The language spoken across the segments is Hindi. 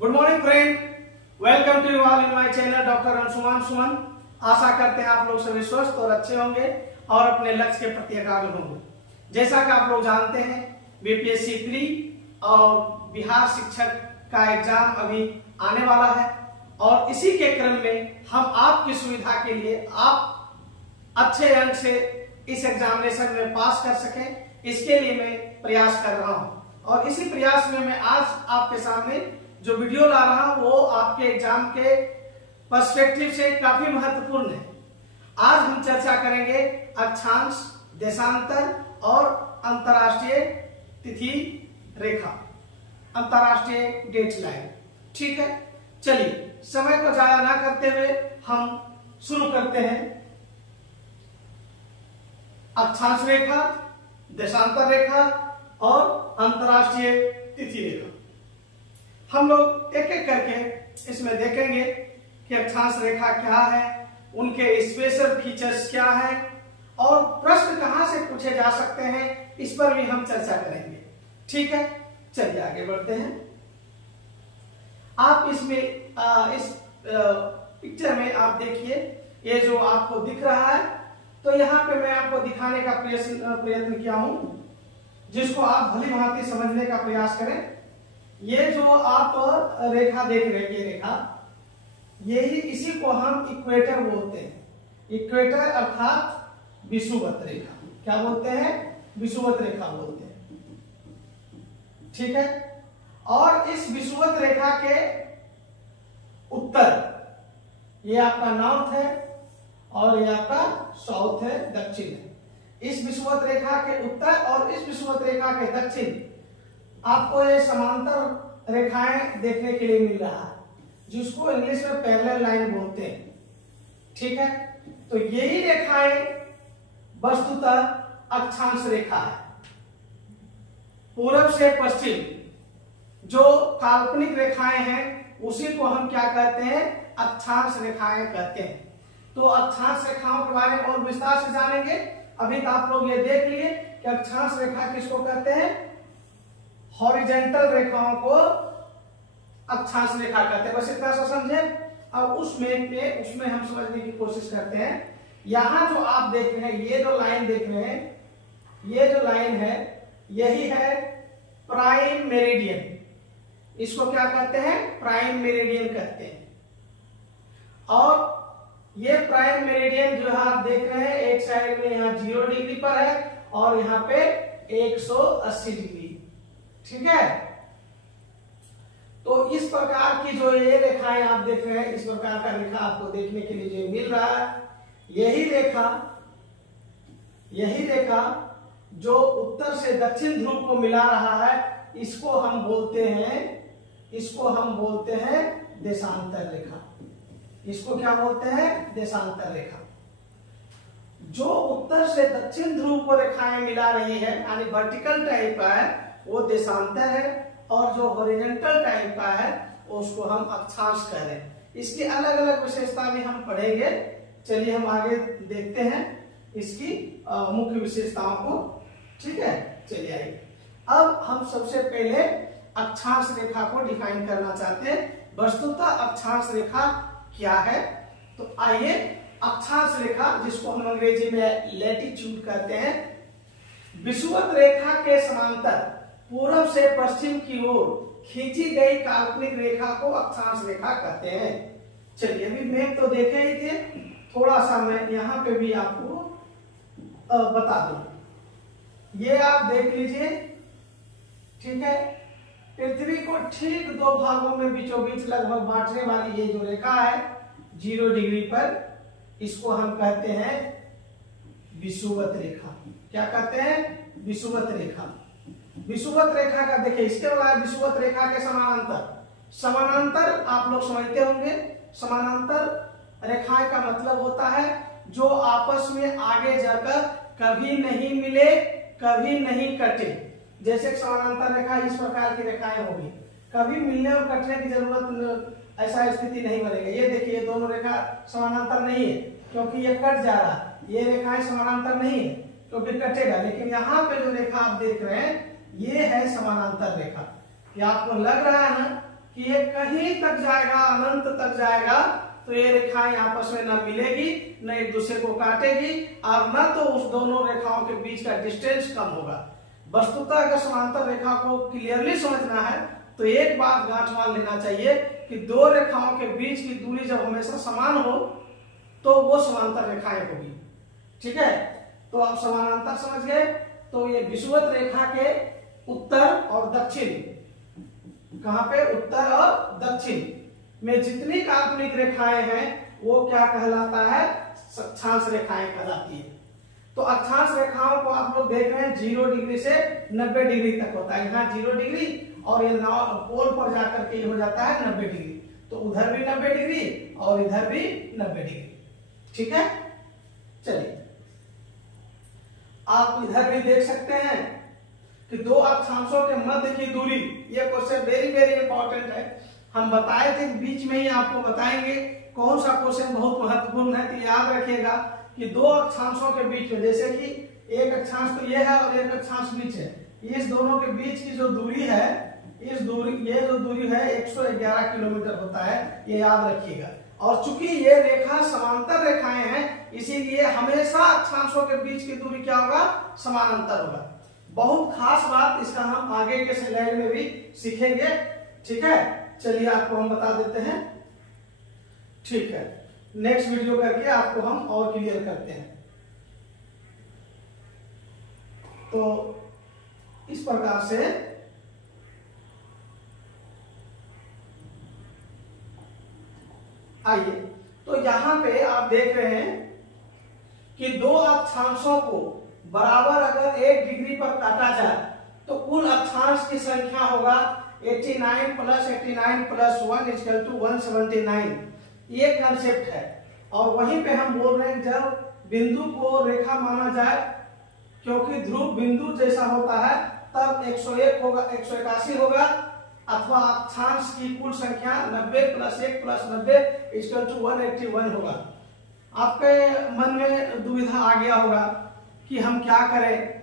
Good morning friend, welcome to you all in my channel doctor Anshuman Suman. आशा करते हैं आप लोग सभी स्वस्थ और अच्छे होंगे और अपने लक्ष्य के प्रति एकाग्र होंगे। जैसा कि आप लोग जानते हैं, बीपीएससी प्री और बिहार शिक्षक का एग्जाम अभी आने वाला है और इसी के क्रम में हम आपकी सुविधा के लिए आप अच्छे अंक से इस एग्जामिनेशन में पास कर सकें, इसके लिए मैं प्रयास कर रहा हूं। और इसी प्रयास में मैं आज आपके सामने जो वीडियो ला रहा हूं वो आपके एग्जाम के पर्सपेक्टिव से काफी महत्वपूर्ण है। आज हम चर्चा करेंगे अक्षांश, देशांतर और अंतरराष्ट्रीय तिथि रेखा, अंतरराष्ट्रीय डेट लाइन। ठीक है, चलिए समय को जाया ना करते हुए हम शुरू करते हैं। अक्षांश रेखा, देशांतर रेखा और अंतरराष्ट्रीय तिथि रेखा हम लोग एक एक करके इसमें देखेंगे कि अक्षांश रेखा क्या है, उनके स्पेशल फीचर्स क्या है और प्रश्न कहां से पूछे जा सकते हैं, इस पर भी हम चर्चा करेंगे। ठीक है, चलिए आगे बढ़ते हैं। आप इसमें इस पिक्चर में आप देखिए, ये जो आपको दिख रहा है, तो यहाँ पे मैं आपको दिखाने का प्रयत्न किया हूं, जिसको आप भली भांति समझने का प्रयास करें। ये जो आप रेखा देख रहे हैं, ये रेखा, यही इसी को हम इक्वेटर बोलते हैं। इक्वेटर अर्थात विषुवत रेखा। क्या बोलते हैं? विषुवत रेखा बोलते हैं। ठीक है, और इस विषुवत रेखा के उत्तर ये आपका नॉर्थ है और ये आपका साउथ है, दक्षिण है। इस विषुवत रेखा के उत्तर और इस विषुवत रेखा के दक्षिण आपको ये समांतर रेखाएं देखने के लिए मिल रहा है, जिसको इंग्लिश में पैरेलल लाइन बोलते हैं। ठीक है, तो यही रेखाएं वस्तुतः अक्षांश रेखा है। पूरब से पश्चिम जो काल्पनिक रेखाएं हैं उसी को हम क्या कहते हैं? अक्षांश रेखाएं कहते हैं। तो अक्षांश रेखाओं के बारे में और विस्तार से जानेंगे। अभी तो आप लोग ये देख लिए कि अक्षांश रेखा किसको कहते हैं? हॉरिजॉन्टल रेखाओं को अक्षांश रेखा कहते हैं। बस इतना सा समझे। अब उसमें हम समझने की कोशिश करते हैं। यहां जो आप देख रहे हैं, ये जो लाइन देख रहे हैं, ये जो लाइन है, यही है प्राइम मेरिडियन। इसको क्या कहते हैं? प्राइम मेरिडियन कहते हैं। और ये प्राइम मेरिडियन जो है आप देख रहे हैं, एक साइड में यहाँ 0 डिग्री पर है और यहाँ पे 180 डिग्री। ठीक है, तो इस प्रकार की जो ये रेखाएं आप देख रहे हैं, इस प्रकार का रेखा आपको देखने के लिए जो मिल रहा है, यही रेखा जो उत्तर से दक्षिण ध्रुव को मिला रहा है, इसको हम बोलते हैं देशांतर रेखा। इसको क्या बोलते हैं? देशांतर रेखा। जो उत्तर से दक्षिण ध्रुव को रेखाएं मिला रही है, यानी वर्टिकल टाइप का है, वो देशांतर है, और जो हॉरिजॉन्टल टाइप का है उसको हम अक्षांश कह रहे हैं। इसकी अलग अलग विशेषता भी हम पढ़ेंगे। चलिए हम आगे देखते हैं इसकी मुख्य विशेषताओं को। ठीक है, चलिए आइए। अब हम सबसे पहले अक्षांश रेखा को डिफाइन करना चाहते हैं। वस्तुतः अक्षांश रेखा क्या है? तो आइए, अक्षांश रेखा, जिसको हम अंग्रेजी में लैटिट्यूड कहते हैं, विषुवत रेखा के समांतर पूरब से पश्चिम की ओर खींची गई काल्पनिक रेखा को अक्षांश रेखा कहते हैं। चलिए, अभी मैप तो देखे ही थे, थोड़ा सा मैं यहाँ पे भी आपको बता दूं। ये आप देख लीजिए। ठीक है, पृथ्वी को ठीक 2 भागों में बीचों बीच लगभग बांटने वाली ये जो रेखा है 0 डिग्री पर, इसको हम कहते हैं विषुवत रेखा। क्या कहते हैं? विषुवत रेखा। विषुवत रेखा का देखिए, इसके बाद विषुवत रेखा के समानांतर आप लोग समझते होंगे। समानांतर रेखाएं का मतलब होता है जो आपस में आगे जाकर कभी नहीं मिले, कभी नहीं कटे। जैसे समानांतर रेखा इस प्रकार की रेखाएं होगी, कभी मिलने और कटने की जरूरत, ऐसा स्थिति नहीं बनेगा। ये देखिए, ये दोनों रेखा समानांतर नहीं है क्योंकि ये कट जा रहा है। ये रेखाएं समानांतर नहीं है क्योंकि कटेगा। लेकिन यहाँ पे जो रेखा आप देख रहे हैं, ये है समानांतर रेखा। ये आपको लग रहा है ना कि ये कहीं तक जाएगा, अनंत तक जाएगा, तो ये रेखाएं आपस में न मिलेगी, न एक दूसरे को काटेगी, और न तो उस दोनों रेखाओं के बीच का डिस्टेंस कम होगा। वस्तुतः अगर समांतर रेखा को क्लियरली समझना है तो एक बात गांठ मान लेना चाहिए कि दो रेखाओं के बीच की दूरी जब हमेशा समान हो तो वो समांतर रेखाएं होगी। ठीक है, तो आप समानांतर समझ गए। तो ये विषुवत रेखा के उत्तर और दक्षिण, कहां पे, उत्तर और दक्षिण में जितनी काल्पनिक रेखाएं हैं वो क्या कहलाता है, अक्षांश रेखाएं कहलाती है। तो अक्षांश रेखाओं को आप लोग देख रहे हैं 0 डिग्री से 90 डिग्री तक होता है। यहाँ 0 डिग्री और ये पोल पर जाकर के हो जाता है 90 डिग्री, तो उधर भी 90 डिग्री और इधर भी 90 डिग्री। ठीक है, चलिए आप इधर भी देख सकते हैं कि दो अक्षांशों के मध्य की दूरी, ये क्वेश्चन वेरी वेरी इंपॉर्टेंट है। हम बताए थे, बीच में ही आपको बताएंगे कौन सा क्वेश्चन बहुत महत्वपूर्ण है। तो याद रखिएगा कि दो अक्षांशों के बीच में, जैसे कि एक अक्षांश तो ये है और एक अक्षांश बीच है, इस दोनों के बीच की जो दूरी है, इस दूरी, ये जो दूरी है 111 किलोमीटर होता है, ये याद रखिएगा। और चूंकि ये रेखा समांतर रेखाएं हैं, इसीलिए हमेशा अक्षांशों के बीच की दूरी क्या होगा, समानांतर होगा। बहुत खास बात, इसका हम आगे के स्लाइड में भी सीखेंगे। ठीक है, चलिए आपको हम बता देते हैं। ठीक है, नेक्स्ट वीडियो करके आपको हम और क्लियर करते हैं। तो इस प्रकार से आइए, तो यहां पे आप देख रहे हैं कि दो अक्षांशों को बराबर अगर 1 डिग्री पर काटा जाए तो कुल अक्षांश की संख्या होगा 89 + 89 + 1 = 179। ये कंसेप्ट है। और वहीं पे हम बोल रहे हैं जब बिंदु को रेखा माना जाए, क्योंकि ध्रुव बिंदु जैसा होता है, तब 101 होगा, 181 होगा, अथवा अक्षांश की कुल संख्या 90 + 1 + 90 = 181 होगा। आपके मन में दुविधा आ गया होगा कि हम क्या करें,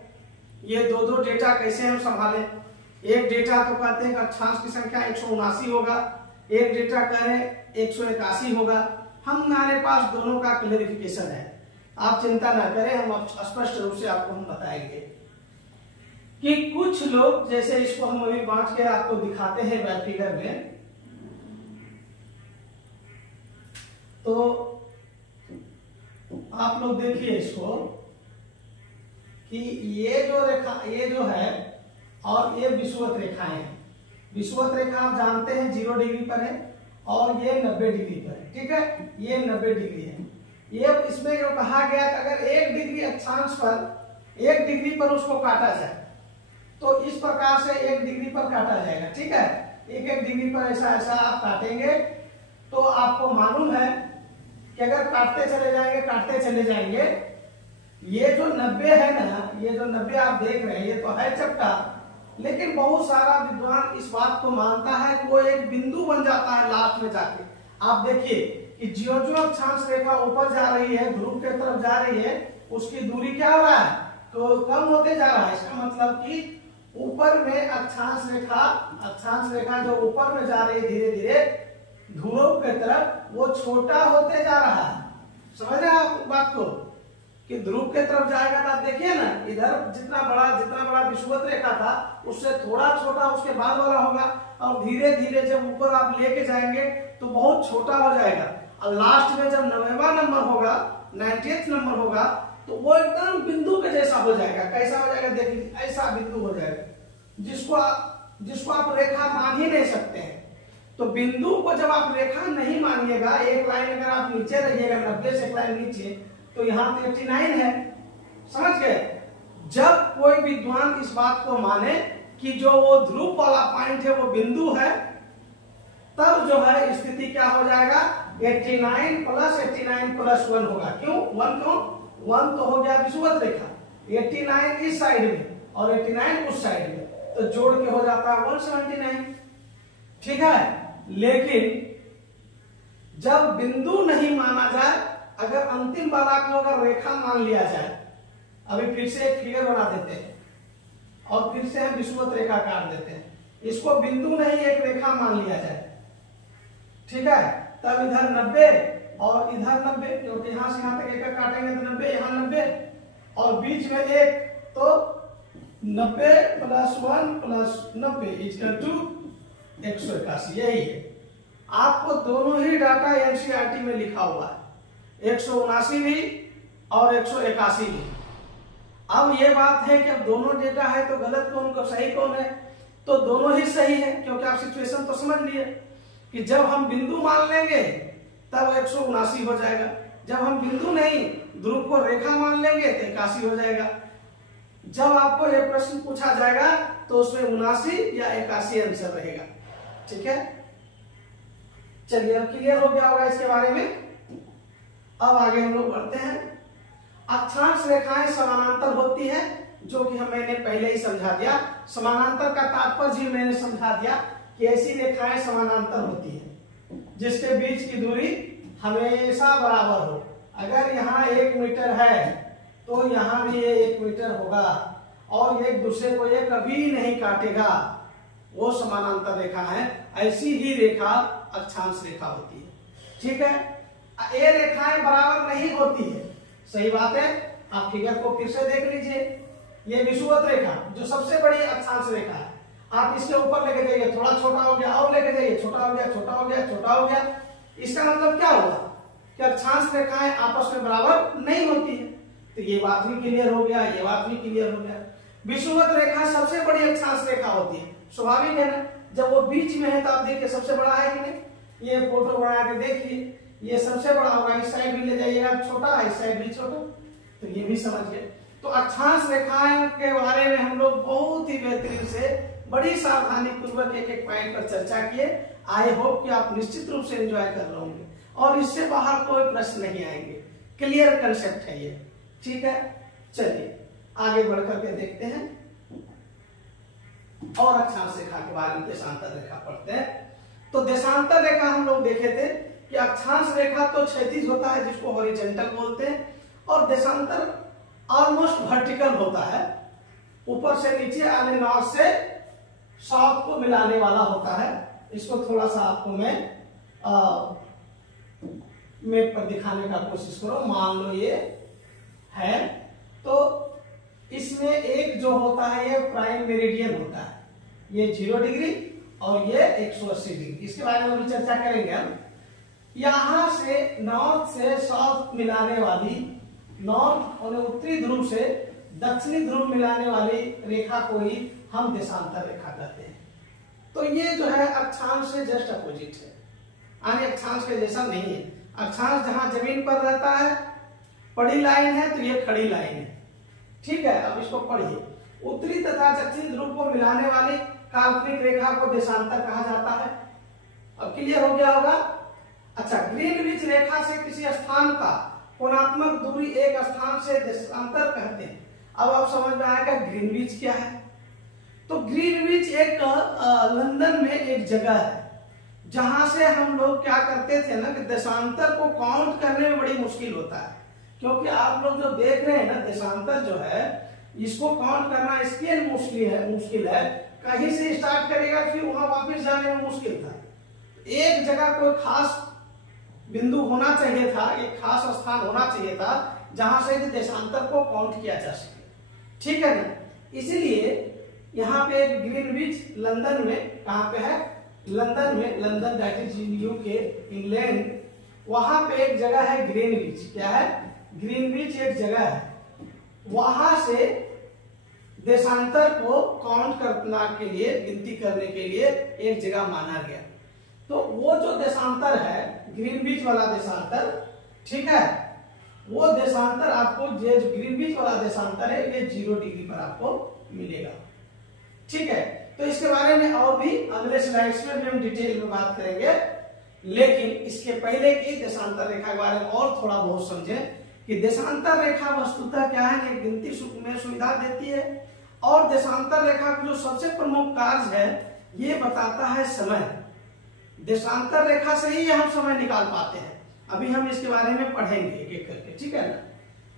ये दो डेटा कैसे हम संभालें। एक डेटा तो कहते हैं कि अक्षांश की संख्या 179 होगा, एक डेटा कह रहे हैं 181 होगा। हमारे पास दोनों का क्लेरिफिकेशन है, आप चिंता ना करें, हम स्पष्ट रूप से आपको हम बताएंगे कि कुछ लोग, जैसे इसको हम अभी बांट के आपको दिखाते हैं फिगर में, तो आप लोग देखिए इसको कि ये जो रेखा, ये जो है, और ये विषुवत रेखाएं हैं। विषुवत रेखा आप जानते हैं 0 डिग्री पर है और ये 90 डिग्री पर है। ठीक है, ये 90 डिग्री है। ये इसमें जो कहा गया कि अगर 1 डिग्री अक्षांश पर 1 डिग्री पर उसको काटा जाए तो इस प्रकार से 1 डिग्री पर काटा जाएगा। ठीक है, 1 डिग्री पर ऐसा ऐसा आप काटेंगे तो आपको मालूम है कि अगर काटते चले जाएंगे, ये जो 90 है ना, ये जो 90 आप देख रहे हैं, ये तो है चपटा, लेकिन बहुत सारा विद्वान इस बात को मानता है कि वो एक बिंदु बन जाता है लास्ट में जाके। आप देखिए कि जो जो अक्षांश रेखा ऊपर जा रही है, ध्रुव के तरफ जा रही है, उसकी दूरी क्या हो रहा है, तो कम होते जा रहा है। इसका मतलब कि ऊपर में अक्षांश रेखा जो ऊपर में जा रही है धीरे धीरे ध्रुव के तरफ, वो छोटा होते जा रहा है। समझ रहे हैं आप बात को, कि ध्रुव के तरफ जाएगा तो आप देखिए ना, इधर जितना बड़ा विषुवत रेखा था उससे थोड़ा छोटा उसके बाद वाला होगा, और धीरे धीरे जब ऊपर आप लेके जाएंगे तो बहुत छोटा हो जाएगा, और लास्ट में जब 90वां नंबर होगा, 90th नंबर होगा, तो वो एकदम बिंदु के जैसा हो जाएगा। कैसा हो जाएगा देखिए, ऐसा बिंदु हो जाएगा जिसको आप रेखा मान ही नहीं सकते हैं। तो बिंदु को जब आप रेखा नहीं मानिएगा, एक लाइन अगर आप नीचे रहिएगा 90 से एक लाइन नीचे, तो यहाँ पे 89 है। समझ गए? जब कोई विद्वान इस बात को माने कि जो वो ध्रुव वाला पॉइंट है वो बिंदु है, तब जो है स्थिति क्या हो जाएगा, 89 + 89 + 1 होगा। क्यों 1? क्यों 1 तो हो गया विषुवत रेखा, 89 इस साइड में और 89 उस साइड में, तो जोड़ के हो जाता है 179। ठीक है, लेकिन जब बिंदु नहीं माना जाए, अगर अंतिम वाला को अगर रेखा मान लिया जाए, अभी फिर से एक फिगर बना देते हैं और फिर से हम विषुवत रेखा काट देते हैं। इसको बिंदु नहीं एक रेखा मान लिया जाए, ठीक है। तब इधर 90 और इधर 90, क्योंकि यहां से यहां तक एक काटेंगे तो 90, यहां 90 और बीच में 1, तो 90 + 1 + 90 = 181। यही है, आपको दोनों ही डाटा एनसीईआरटी में लिखा हुआ है, 179 भी और 181 भी। अब ये बात है कि अब दोनों डेटा है तो गलत कौन को सही कौन है, तो दोनों ही सही है, क्योंकि आप सिचुएशन तो समझ लिए कि जब हम बिंदु मान लेंगे तब 179 हो जाएगा, जब हम बिंदु नहीं ध्रुव को रेखा मान लेंगे तो 81 हो जाएगा। जब आपको ये प्रश्न पूछा जाएगा तो उसमें 79 या 81 आंसर रहेगा, ठीक है। चलिए अब क्लियर हो गया होगा इसके बारे में। अब आगे हम लोग बढ़ते हैं। अक्षांश रेखाएं समानांतर होती है, जो कि मैंने पहले ही समझा दिया। समानांतर का तात्पर्य मैंने समझा दिया कि ऐसी रेखाएं समानांतर होती है जिसके बीच की दूरी हमेशा बराबर हो। अगर यहाँ 1 मीटर है तो यहाँ भी ये 1 मीटर होगा और एक दूसरे को ये कभी नहीं काटेगा, वो समानांतर रेखा है। ऐसी ही रेखा अक्षांश रेखा होती है, ठीक है। ये रेखाएं बराबर नहीं होती है, सही बात है। आप फिगर को फिर से देख लीजिए, ये विषुवत रेखा जो सबसे बड़ी अक्षांश रेखा है, आप इसके ऊपर लेके जाइए, थोड़ा छोटा हो गया, और लेके जाइए, छोटा हो गया, छोटा हो गया, छोटा हो गया। इसका मतलब क्या हुआ कि अक्षांश रेखाएं आपस में बराबर नहीं होती है। तो ये बात भी क्लियर हो गया, ये बात भी क्लियर हो गया। विषुवत रेखा सबसे बड़ी अक्षांश रेखा होती है, स्वाभाविक है ना। जब वो बीच में है तो आप देखिए सबसे बड़ा है कि नहीं। ये फोटो बना के देखिए, ये सबसे बड़ा होगा, इस साइड भी ले जाइएगा छोटा, इस साइड भी छोटा, तो ये भी समझ गए। तो अक्षांश रेखाएं के बारे में हम लोग बहुत ही बेहतरीन से बड़ी सावधानी पूर्वक एक एक पॉइंट पर चर्चा किए। आई होप कि आप निश्चित रूप से एंजॉय कर रहे होंगे और इससे बाहर कोई प्रश्न नहीं आएंगे। क्लियर कंसेप्ट है ये, ठीक है। चलिए आगे बढ़ करके देखते हैं और अक्षांश रेखा के बारे में देशांतर रेखा पढ़ते हैं। तो देशांतर रेखा हम लोग देखे थे कि अक्षांश रेखा तो क्षैतिज होता है जिसको हॉरिजॉन्टल बोलते हैं, और देशांतर ऑलमोस्ट वर्टिकल होता है, ऊपर से नीचे यानी नॉर्थ से साउथ को मिलाने वाला होता है। इसको थोड़ा सा आपको मैं मैप पर दिखाने का कोशिश करो। मान लो ये है, तो इसमें एक जो होता है ये प्राइम मेरिडियन होता है, ये 0 डिग्री और ये 180 डिग्री। इसके बारे में भी चर्चा करेंगे हम। यहां से नॉर्थ से साउथ मिलाने वाली, नॉर्थ और उत्तरी ध्रुव से दक्षिणी ध्रुव मिलाने वाली रेखा को ही हम देशांतर रेखा कहते हैं। तो ये जो है अक्षांश से जस्ट अपोजिट है, यानी अक्षांश के जैसा नहीं है। अक्षांश जहां जमीन पर रहता है, पड़ी लाइन है, तो ये खड़ी लाइन है, ठीक है। अब इसको पढ़िए। उत्तरी तथा दक्षिणी ध्रुव को मिलाने वाली काल्पनिक रेखा को देशांतर कहा जाता है। अब क्लियर हो गया होगा। अच्छा, ग्रीनविच रेखा से किसी स्थान का कोणात्मक दूरी एक स्थान से देशांतर कहते हैं। अब आप समझ में आएगा ग्रीनविच क्या है। तो ग्रीनविच एक लंदन में एक जगह है जहां से हम लोग क्या करते थे ना कि देशांतर को काउंट करने में बड़ी मुश्किल होता है, क्योंकि आप लोग जो देख रहे हैं ना देशांतर जो है इसको काउंट करना इसके मुश्किल है। कहीं से स्टार्ट करेगा फिर वहां वापस जाने में मुश्किल था। एक जगह कोई खास बिंदु होना चाहिए था, एक खास स्थान होना चाहिए था जहां से देशांतर को काउंट किया जा सके, ठीक है ना। इसीलिए यहाँ पे एक ग्रीनविच लंदन में, कहाँ पे है, लंदन में, London that is UK England, वहां पे एक जगह है ग्रीनविच। क्या है? ग्रीनविच एक जगह है, वहां से देशांतर को काउंट करने के लिए, गिनती करने के लिए एक जगह माना गया। तो वो जो देशांतर है ग्रीनविच वाला देशांतर, ठीक है, वो देशांतर आपको जो ग्रीनविच वाला देशांतर है ये 0 डिग्री पर आपको मिलेगा, ठीक है। तो इसके बारे में और भी अगले स्लाइड्स में भी हम डिटेल में बात करेंगे, लेकिन इसके पहले की देशांतर रेखा के बारे में और थोड़ा बहुत समझें कि देशांतर रेखा वस्तुतः क्या है, ये गिनती में सुविधा देती है, और देशांतर रेखा का जो सबसे प्रमुख कार्य है ये बताता है समय। देशांतर रेखा से ही हम समय निकाल पाते हैं। अभी हम इसके बारे में पढ़ेंगे एक एक करके, ठीक है ना।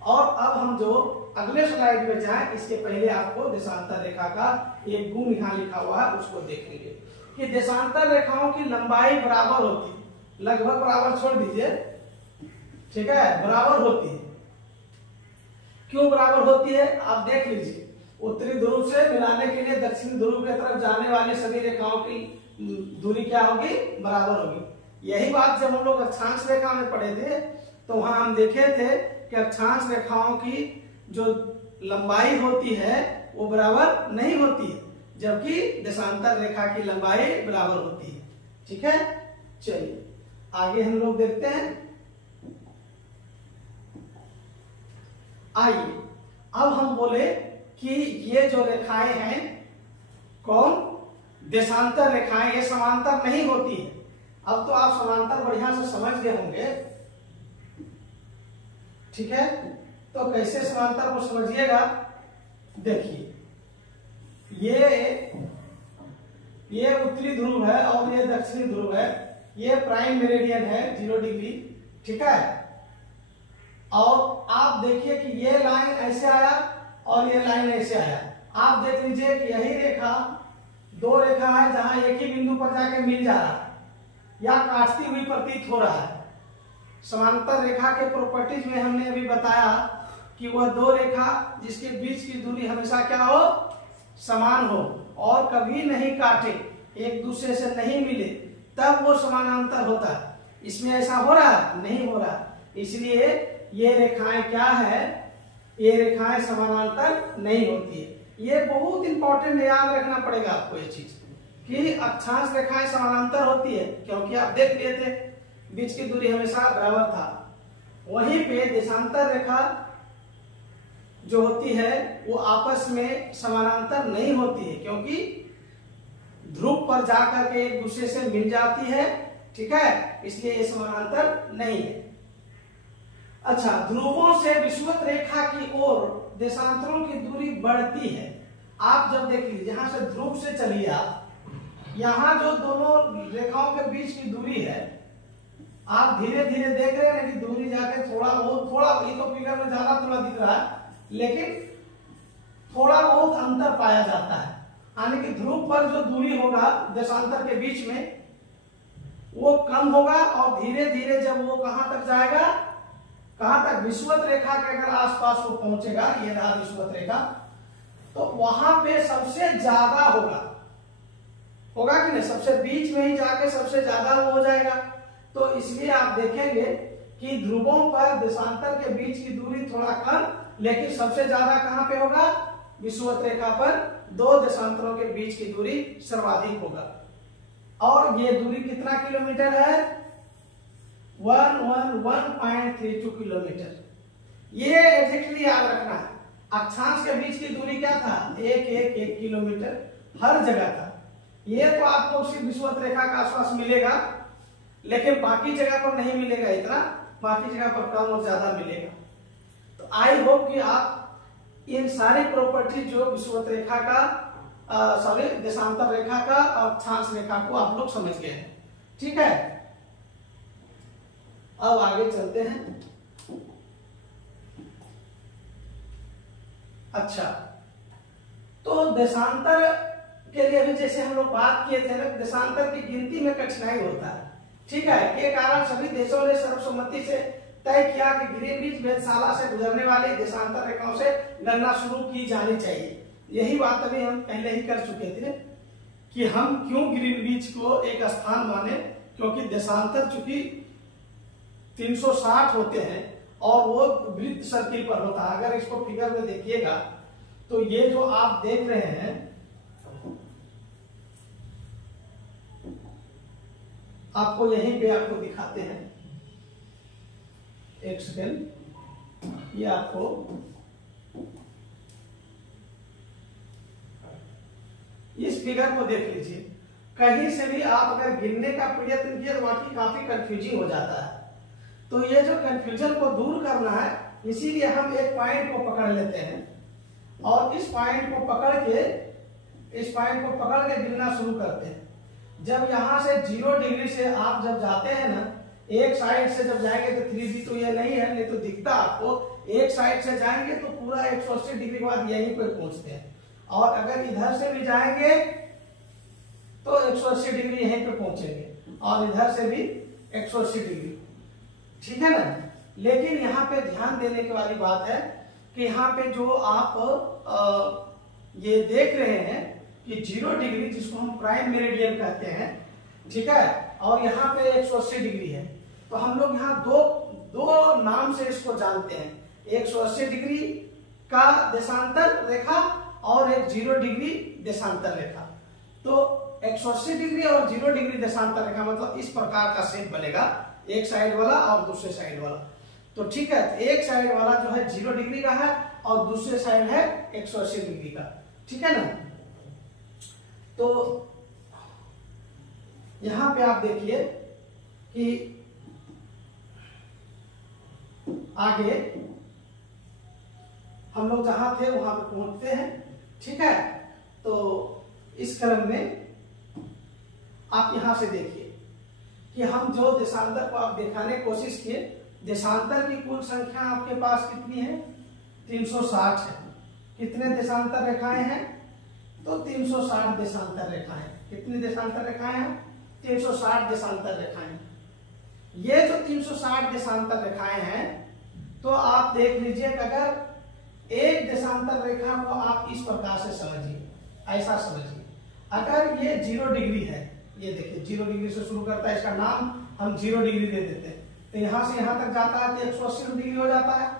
और अब हम जो अगले स्लाइड में जाए इसके पहले आपको देशांतर रेखा का एक गुण यहाँ लिखा हुआ है उसको देख लीजिए कि देशांतर रेखाओं की लंबाई बराबर होती है, लगभग बराबर छोड़ दीजिए, ठीक है, बराबर होती है। क्यों बराबर होती है आप देख लीजिए, उत्तरी ध्रुव से मिलाने के लिए दक्षिण ध्रुव की तरफ जाने वाली सभी रेखाओं की दूरी क्या होगी, बराबर होगी। यही बात जब हम लोग अक्षांश रेखा में पढ़े थे तो वहां हम देखे थे कि अक्षांश रेखाओं की जो लंबाई होती है वो बराबर नहीं होती है, जबकि देशांतर रेखा की लंबाई बराबर होती है। ठीक है, चलिए आगे हम लोग देखते हैं। आइए अब हम बोले कि ये जो रेखाएं हैं कौन, देशांतर रेखाएं, ये समांतर नहीं होती है। अब तो आप समांतर बढ़िया से समझ गए होंगे, ठीक है। तो कैसे समांतर को समझिएगा, देखिए ये उत्तरी ध्रुव है और ये दक्षिणी ध्रुव है, ये प्राइम मेरिडियन है 0 डिग्री, ठीक है। और आप देखिए कि ये लाइन ऐसे आया और ये लाइन ऐसे आया। आप देख लीजिए कि यही रेखा दो रेखा है जहां एक ही बिंदु पर जाके मिल जा रहा है या काटती हुई प्रतीत हो रहा है। समांतर रेखा के प्रॉपर्टीज में हमने अभी बताया कि वह दो रेखा जिसके बीच की दूरी हमेशा क्या हो, समान हो और कभी नहीं काटे, एक दूसरे से नहीं मिले, तब वो समानांतर होता है। इसमें ऐसा हो रहा है, नहीं हो रहा, इसलिए ये रेखाएं क्या है, ये रेखाएं समानांतर नहीं होती है। ये बहुत इंपॉर्टेंट, याद रखना पड़ेगा आपको ये चीज कि अक्षांश रेखाएं समानांतर होती है, क्योंकि आप देख लिए थे बीच की दूरी हमेशा बराबर था। वहीं पे देशांतर रेखा जो होती है वो आपस में समानांतर नहीं होती है, क्योंकि ध्रुव पर जाकर के एक दूसरे से मिल जाती है, ठीक है, इसलिए ये समानांतर नहीं है। अच्छा, ध्रुवों से विषुवत रेखा की ओर देशांतरों की दूरी बढ़ती है। आप जब देख लीजिए, यहां से ध्रुव से चलिए आप, यहां जो दोनों रेखाओं के बीच की दूरी है, आप धीरे धीरे देख रहे हैं कि दूरी जाके थोड़ा बहुत, ये तो फिगर में ज्यादा थोड़ा दिख रहा है, लेकिन थोड़ा बहुत अंतर पाया जाता है। यानी कि ध्रुव पर जो दूरी होगा देशांतर के बीच में वो कम होगा और धीरे धीरे जब वो कहां तक जाएगा, कहां तक, विषुवत रेखा के अगर आसपास वो पहुंचेगा, ये रहा विषुवत रेखा, तो वहां पे सबसे ज्यादा होगा कि नहीं, सबसे बीच में ही जाके सबसे ज्यादा वो हो जाएगा। तो इसलिए आप देखेंगे कि ध्रुवों पर देशांतर के बीच की दूरी थोड़ा कम, लेकिन सबसे ज्यादा कहां पे होगा, विषुवत रेखा पर दो देशांतरों के बीच की दूरी सर्वाधिक होगा। और ये दूरी कितना किलोमीटर है, 132 किलोमीटर। ये एग्जैक्टली याद रखना है। अक्षांश के बीच की दूरी क्या था, 1 किलोमीटर हर जगह था। ये तो आपको उसी विषुवत रेखा का आसपास मिलेगा, लेकिन बाकी जगह पर नहीं मिलेगा इतना, बाकी जगह पर कम और ज्यादा मिलेगा। तो आई होप कि आप इन सारी प्रॉपर्टी जो विषुवत रेखा का देशांतर रेखा का और अक्षांश रेखा को आप लोग समझ गए हैं, ठीक है। अब आगे चलते हैं। अच्छा, तो देशांतर के लिए भी जैसे हम लोग बात किए थे ना, देशांतर की गिनती में कठिनाई होता है, ठीक है। के कारण सभी देशों ने सर्वसम्मति से तय किया कि ग्रीनविच वेधशाला से गुजरने वाली देशांतर रेखाओं से गणना शुरू की जानी चाहिए। यही बात अभी हम पहले ही कर चुके थे कि हम क्यों ग्रीनविच को एक स्थान माने, क्योंकि देशांतर चूंकि 360 होते हैं और वो वृत्त सर्किल पर होता है। अगर इसको फिगर में देखिएगा तो ये जो आप देख रहे हैं, आपको यहीं पे आपको दिखाते हैं, एक सेकेंड, ये आपको इस फिगर को देख लीजिए। कहीं से भी आप अगर गिनने का प्रयत्न किए तो बाकी काफी कंफ्यूजिंग हो जाता है। तो ये जो कंफ्यूजन को दूर करना है, इसीलिए हम एक पॉइंट को पकड़ लेते हैं और इस पॉइंट को पकड़ के गिनना शुरू करते हैं। जब यहां से 0 डिग्री से आप जब जाते हैं ना, एक साइड से जब जाएंगे तो 3D तो ये नहीं है, नहीं तो दिखता आपको एक साइड से जाएंगे तो पूरा 180 डिग्री के बाद यहीं पर पहुंचते हैं, और अगर इधर से भी जाएंगे तो 180 डिग्री यहीं पे पहुंचेंगे, और इधर से भी 180 डिग्री, ठीक है ना। लेकिन यहाँ पे ध्यान देने की वाली बात है कि यहाँ पे जो आप ये देख रहे हैं कि 0 डिग्री, जिसको हम प्राइम मेरिडियन कहते हैं, ठीक है, और यहाँ पे 180 डिग्री है, तो हम लोग यहाँ दो नाम से इसको जानते हैं, 180 डिग्री का देशांतर रेखा और एक 0 डिग्री देशांतर रेखा। तो 180 डिग्री और 0 डिग्री देशांतर रेखा मतलब इस प्रकार का शेप बनेगा, एक साइड वाला और दूसरे साइड वाला। तो ठीक है, तो एक साइड वाला जो है 0 डिग्री का है और दूसरे साइड है 180 डिग्री का, ठीक है ना। तो यहां पे आप देखिए कि आगे हम लोग जहां थे वहां पे पहुंचते हैं, ठीक है। तो इस क्रम में आप यहां से देखिए कि हम जो देशांतर को आप दिखाने की कोशिश किए, देशांतर की कुल संख्या आपके पास कितनी है, 360 है। कितने देशांतर रेखाएं हैं, तो 360 देशांतर रेखाएं। कितनी देशांतर रेखाएं हैं, 360 देशांतर रेखाएं। ये जो 360 देशांतर रेखाएं हैं, तो आप देख लीजिए कि अगर एक देशांतर रेखा को आप इस प्रकार से समझिए, ऐसा समझिए, अगर ये 0 डिग्री है, ये देखिए 0 डिग्री से शुरू करता है, इसका नाम हम 0 डिग्री दे देते हैं, तो यहां से यहां तक जाता है तो 180 डिग्री हो जाता है।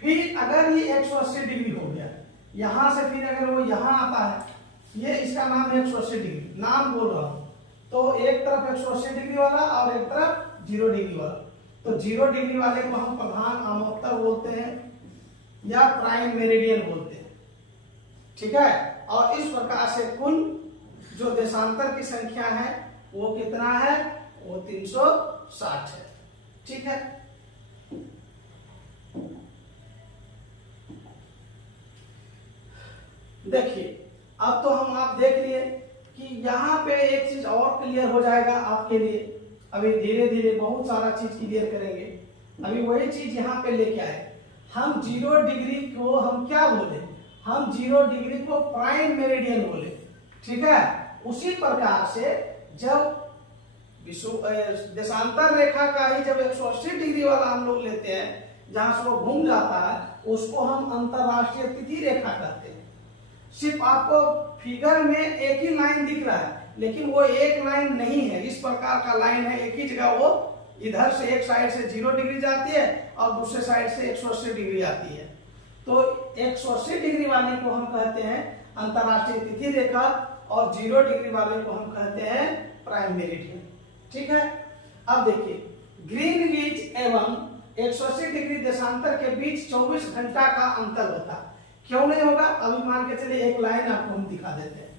फिर अगर ये 180 डिग्री हो गया, यहां से फिर अगर वो यहां आता है, ये इसका नाम है 180 डिग्री, नाम बोल रहा हूं, तो एक तरफ 180 डिग्री वाला और एक तरफ 0 डिग्री वाला। तो 0 डिग्री वाले को हम प्रधान आमोत्तर बोलते हैं या प्राइम मेरिडियन बोलते हैं, ठीक है। और इस प्रकार से कुल जो देशांतर की संख्या है वो कितना है, वो 360 है, ठीक है। देखिए अब तो हम आप देख लिए कि यहाँ पे एक चीज और क्लियर हो जाएगा आपके लिए, अभी धीरे धीरे बहुत सारा चीज क्लियर करेंगे। अभी वही चीज यहाँ पे लेके आए, हम 0 डिग्री को हम क्या बोले, हम 0 डिग्री को प्राइम मेरिडियन बोले, ठीक है। उसी प्रकार से जब देशांतर रेखा का ही जब 180 डिग्री वाला हम लोग लेते हैं, जहां से वो घूम जाता है, उसको हम अंतरराष्ट्रीय तिथि रेखा कहते हैं। सिर्फ आपको फिगर में एक ही लाइन दिख रहा है, लेकिन वो एक लाइन नहीं है, इस प्रकार का लाइन है, एक ही जगह वो इधर से एक साइड से 0 डिग्री जाती है और दूसरे साइड से 180 डिग्री आती है। तो 180 डिग्री वाले को हम कहते हैं अंतरराष्ट्रीय तिथि रेखा और 0 डिग्री वाले को हम कहते हैं प्राइम मेरिडियन, ठीक है। अब देखिए ग्रीनविच एवं 180 डिग्री देशांतर के बीच 24 घंटा का अंतर होता है। क्यों नहीं होगा, अभी मान के चलिए एक लाइन आपको हम दिखा देते हैं,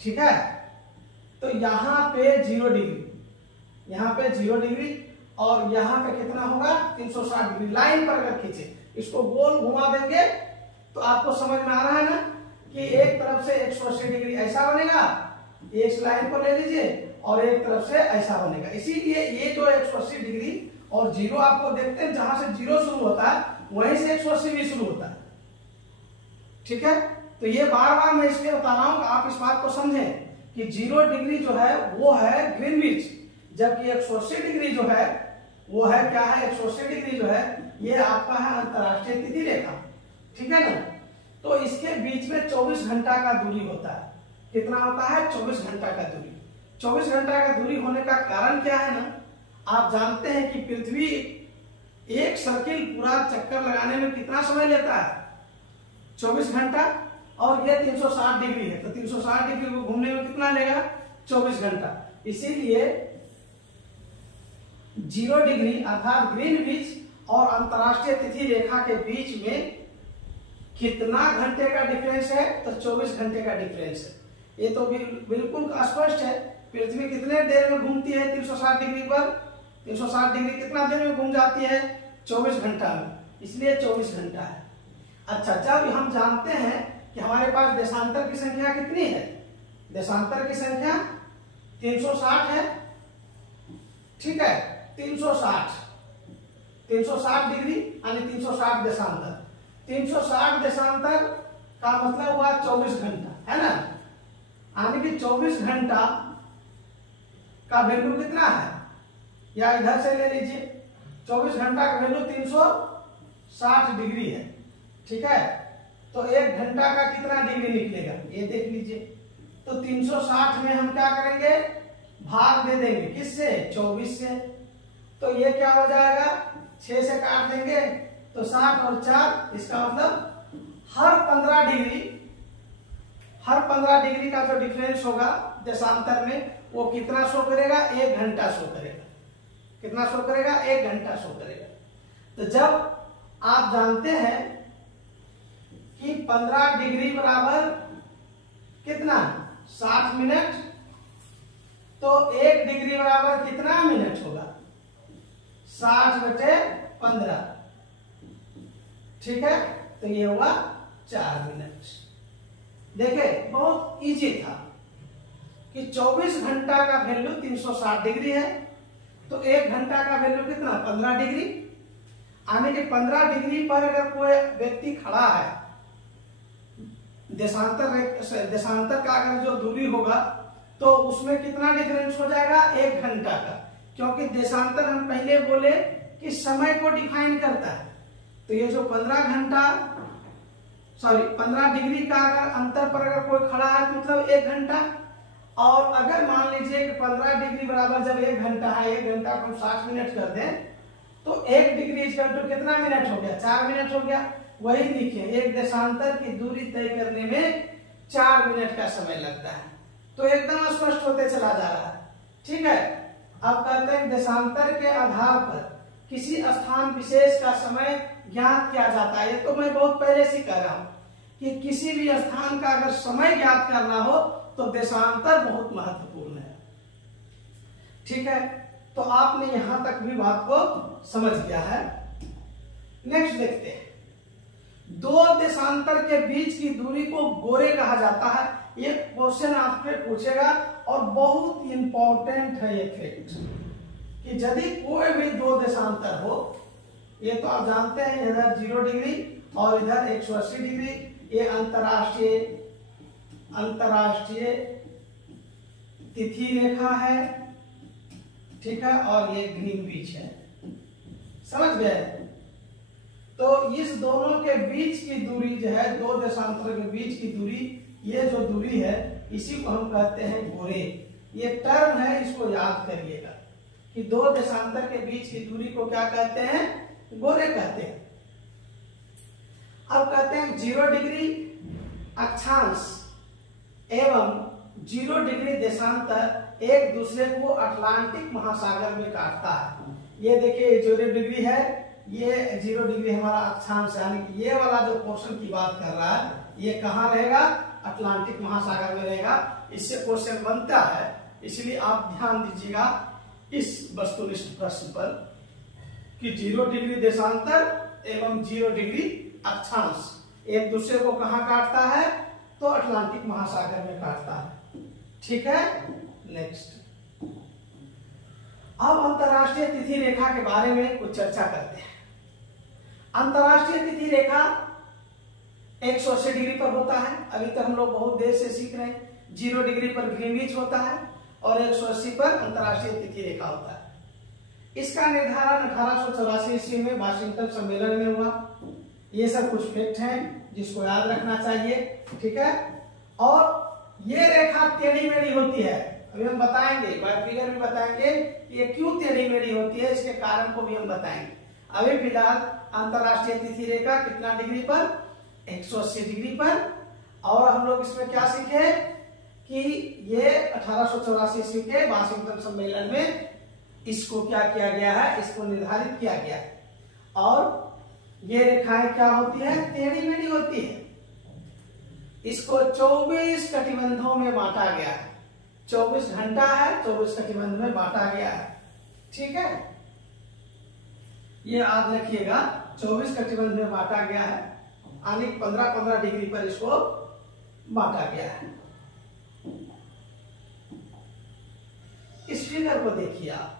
ठीक है। तो यहाँ पे 0 डिग्री, यहाँ पे 0 डिग्री और यहाँ पे कितना होगा 360 डिग्री। लाइन पर अगर खींचे, इसको गोल घुमा देंगे तो आपको समझ में आ रहा है ना कि एक तरफ से 180 डिग्री ऐसा बनेगा, इस लाइन को ले लीजिए, और एक तरफ से ऐसा बनेगा। इसीलिए ये जो 180 डिग्री और 0 आपको देखते हैं, जहां से 0 शुरू होता है वहीं से 180 भी शुरू होता है, ठीक है। तो ये बार बार मैं इसलिए बता रहा हूं कि आप इस बात को समझें कि 0 डिग्री जो है वो है ग्रीनविच, जबकि 180 डिग्री जो है वो है क्या है, 180 डिग्री जो है ये आपका है अंतरराष्ट्रीय तिथि रेखा, ठीक है ना। तो इसके बीच में 24 घंटा का दूरी होता है। कितना होता है, 24 घंटा का दूरी। 24 घंटा का दूरी होने का कारण क्या है ना, आप जानते हैं कि पृथ्वी एक सर्किल पूरा चक्कर लगाने में कितना समय लेता है, 24 घंटा, और ये 360 डिग्री है, तो 360 डिग्री को घूमने में कितना लेगा, 24 घंटा। इसीलिए 0 डिग्री अर्थात ग्रीनविच और अंतरराष्ट्रीय तिथि रेखा के बीच में कितना घंटे का डिफरेंस है, तो 24 घंटे का डिफरेंस है। ये तो बिल्कुल स्पष्ट है। पृथ्वी कितने देर में घूमती है 360 डिग्री पर, 360 डिग्री कितना देर में घूम जाती है, 24 घंटा में, इसलिए 24 घंटा है। अच्छा, जब हम जानते हैं कि हमारे पास देशांतर की संख्या कितनी है, देशांतर की संख्या 360 है, ठीक है, 360, 360 डिग्री यानी 360 देशांतर। 360 देशांतर का मतलब हुआ 24 घंटा, है ना। यानी कि 24 घंटा का वैल्यू कितना है, या इधर से ले लीजिए, 24 घंटा का वैल्यू 360 डिग्री है, ठीक है। तो 1 घंटा का कितना डिग्री निकलेगा ये देख लीजिए। तो 360 में हम क्या करेंगे, भाग दे देंगे, किससे, 24 से। तो ये क्या हो जाएगा, 6 से काट देंगे तो 60 और 4, इसका मतलब हर 15 डिग्री का जो डिफरेंस होगा देशांतर में, वो कितना शो करेगा, 1 घंटा शो करेगा। कितना शो करेगा, 1 घंटा शो करेगा। तो जब आप जानते हैं कि 15 डिग्री बराबर कितना, 60 मिनट, तो 1 डिग्री बराबर कितना मिनट होगा, 60/15, ठीक है। तो ये हुआ 4 मिनट। देखे बहुत इजी था कि 24 घंटा का वैल्यू 360 डिग्री है, तो 1 घंटा का वैल्यू कितना, 15 डिग्री। यानी कि 15 डिग्री पर अगर कोई व्यक्ति खड़ा है, देशांतर का अगर जो दूरी होगा तो उसमें कितना डिफरेंस हो जाएगा, 1 घंटा का। क्योंकि देशांतर हम पहले बोले कि समय को डिफाइन करता है। तो ये जो 15 डिग्री का अगर अंतर पर अगर कोई खड़ा है तो मतलब 1 घंटा। और अगर मान लीजिए कि 15 डिग्री बराबर जब 1 घंटा है, 1 घंटा को 60 मिनट कर दें तो 1 डिग्री इक्वल टू कितना मिनट हो गया, 4 मिनट हो गया। वही लिखे, एक देशांतर की दूरी तय करने में 4 मिनट का समय लगता है। तो एकदम स्पष्ट होते चला जा रहा है, ठीक है। अब कहते हैं देशांतर के आधार पर किसी स्थान विशेष का समय ज्ञात किया जाता है। ये तो मैं बहुत पहले से कह रहा हूं कि किसी भी स्थान का अगर समय ज्ञात करना हो तो देशांतर बहुत महत्वपूर्ण है, ठीक है। तो आपने यहां तक भी बात को समझ लिया है। नेक्स्ट देखते हैं, 2 देशांतर के बीच की दूरी को गोरे कहा जाता है। ये क्वेश्चन आपसे पूछेगा और बहुत इंपॉर्टेंट है ये फैक्ट कि यदि कोई भी 2 देशांतर हो, ये तो आप जानते हैं, इधर 0 डिग्री और इधर 180 डिग्री, ये अंतरराष्ट्रीय तिथि रेखा है, ठीक है, और ये ग्रीनविच है, समझ गए। तो इस दोनों के बीच की दूरी जो है, 2 देशांतर के बीच की दूरी, ये जो दूरी है इसी को हम कहते हैं गोरे। ये टर्म है, इसको याद करिएगा कि 2 देशांतर के बीच की दूरी को क्या कहते हैं, गोरे कहते हैं। अब कहते हैं 0 डिग्री अक्षांश एवं 0 डिग्री देशांतर एक दूसरे को अटलांटिक महासागर में काटता है। ये देखिए 0 डिग्री है, ये 0 डिग्री हमारा अक्षांश, यानी कि ये वाला जो पोर्शन की बात कर रहा है ये कहाँ रहेगा, अटलांटिक महासागर में रहेगा। इससे क्वेश्चन बनता है, इसलिए आप ध्यान दीजिएगा इस वस्तुनिष्ठ प्रश्न पर कि 0 डिग्री देशांतर एवं 0 डिग्री अक्षांश एक दूसरे को कहाँ काटता है, तो अटलांटिक महासागर में काटता है, ठीक है। नेक्स्ट, अब अंतरराष्ट्रीय तिथि रेखा के बारे में कुछ चर्चा करते हैं। अंतरराष्ट्रीय तिथि रेखा 180 डिग्री पर होता है, अभी तक हम लोग बहुत देर से सीख रहे हैं। 0 डिग्री पर ग्रीनविच होता है और 180 पर अंतरराष्ट्रीय तिथि रेखा होता है। इसका निर्धारण 1884 ईस्वी में वाशिंगटन सम्मेलन में हुआ। ये सब कुछ फैक्ट हैं जिसको याद रखना चाहिए, ठीक है। और ये रेखा टेढ़ी मेढ़ी होती है, अभी हम बताएंगे, बाय फिगर भी बताएंगे ये क्यों टेढ़ी मेढ़ी होती है, इसके कारण को भी हम बताएंगे। अभी फिलहाल अंतरराष्ट्रीय तिथि रेखा कितना डिग्री पर, 180 डिग्री पर। और हम लोग इसमें क्या सीखे कि ये 1884 ईस्वी के वाशिंगटन सम्मेलन में इसको क्या किया गया है, इसको निर्धारित किया गया है। और ये रेखाएं क्या होती है, टेढ़ी मेढ़ी होती है। इसको 24 कटिबंधों में बांटा गया है, 24 घंटा है, 24 कटिबंध में बांटा गया है, ठीक है। ये याद रखिएगा, 24 कटिबंध में बांटा गया है, यानी 15-15 डिग्री पर इसको बांटा गया है। इस फिगर को देखिए आप,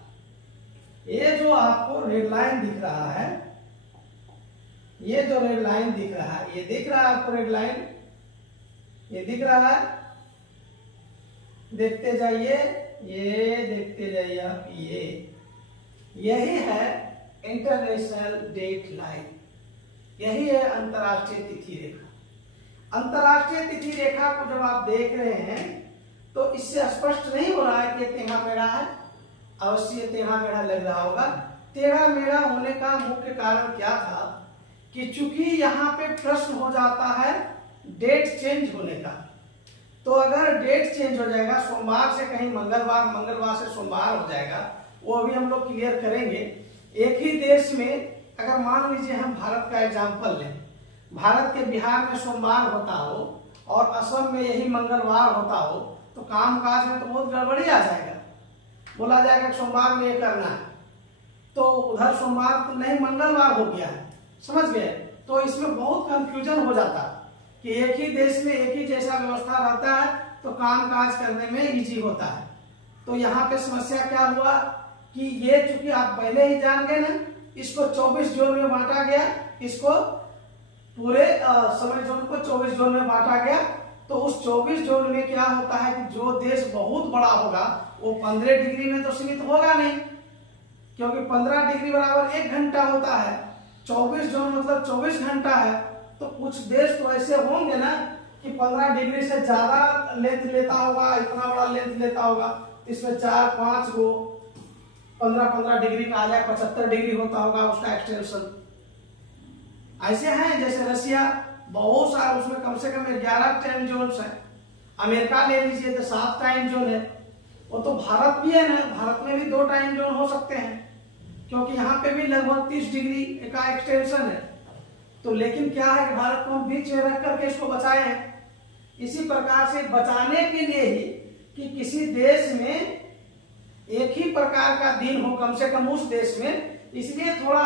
ये जो आपको रेड लाइन दिख रहा है, ये जो रेड लाइन दिख रहा है, ये दिख रहा है आपको रेड लाइन, ये दिख रहा है, देखते जाइए, ये देखते जाइए आप, ये यही है इंटरनेशनल डेट लाइन, यही है अंतर्राष्ट्रीय तिथि रेखा। अंतर्राष्ट्रीय तिथि रेखा को जब आप देख रहे हैं तो इससे स्पष्ट नहीं हो रहा है कि टेढ़ा मेढ़ा है, अवश्य टेढ़ा मेढ़ा लग रहा होगा। टेढ़ा मेढ़ा होने का मुख्य कारण क्या था कि चूंकि यहाँ पे प्रश्न हो जाता है डेट चेंज होने का, तो अगर डेट चेंज हो जाएगा, सोमवार से कहीं मंगलवार, मंगलवार से सोमवार हो जाएगा, वो अभी हम लोग क्लियर करेंगे। एक ही देश में अगर मान लीजिए हम भारत का एग्जांपल लें, भारत के बिहार में सोमवार होता हो और असम में यही मंगलवार होता हो, तो काम काज में तो बहुत गड़बड़ी आ जाएगा। बोला जाएगा सोमवार में ये करना है, तो उधर सोमवार तो नहीं मंगलवार हो गया है, समझ गए। तो इसमें बहुत कंफ्यूजन हो जाता है कि एक ही देश में एक ही जैसा व्यवस्था रहता है तो काम काज करने में इजी होता है। तो यहाँ पे समस्या क्या हुआ कि ये चूंकि आप पहले ही जान गए ना, इसको 24 जोन में बांटा गया, इसको पूरे समय जोन को 24 जोन में बांटा गया। तो उस 24 जोन में क्या होता है कि जो देश बहुत बड़ा होगा वो 15 डिग्री में तो सीमित होगा नहीं, क्योंकि 15 डिग्री बराबर 1 घंटा होता है, 24 जोन मतलब 24 घंटा है। तो कुछ देश तो ऐसे होंगे ना कि 15 डिग्री से ज्यादा लेंथ लेता होगा, इतना बड़ा लेंथ लेता होगा, इसमें 4-5 गो 15-15 डिग्री का आ जाए, 75 डिग्री होता होगा उसका एक्सटेंशन। ऐसे हैं जैसे रसिया, बहुत सारा, उसमें कम से कम 11 टाइम जोन है। अमेरिका ले लीजिए तो 7 टाइम जोन है। वो तो भारत भी है ना, भारत में भी 2 टाइम जोन हो सकते हैं, क्योंकि यहाँ पे भी लगभग 30 डिग्री का एक्सटेंशन है। तो लेकिन क्या है कि भारत को हम बीच में रख करके इसको बचाए हैं। इसी प्रकार से बचाने के लिए ही कि किसी देश में एक ही प्रकार का दिन हो कम से कम उस देश में, इसलिए थोड़ा